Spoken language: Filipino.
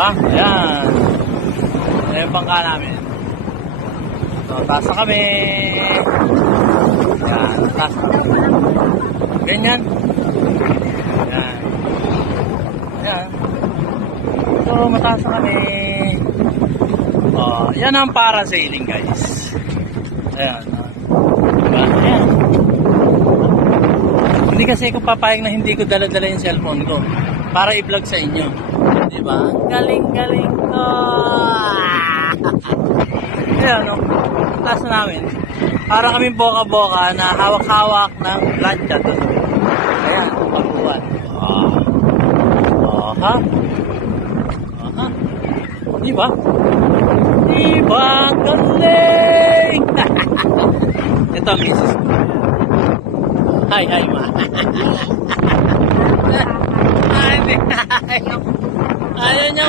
Diba? Ayan. Ayan yung bangka namin. So, taas na kami. Ayan, taas na kami. Ganyan. Ayan. Ayan. So, mataas na kami. Yan ang parasailing, guys. Ayan. Diba? Ayan. Hindi kasi ako papayag na hindi ko dala-dala yung cellphone ko para i-vlog sa inyo. Diba? Galing-galing ko. Ayan, no? Taas na namin. Para kaming boka-boka na hawak-hawak ng plancha doon. Ayan, pakuan. Aha. Aha. Diba? Diba? Galing! Ito, misis. Hi, ma. Ayaw niya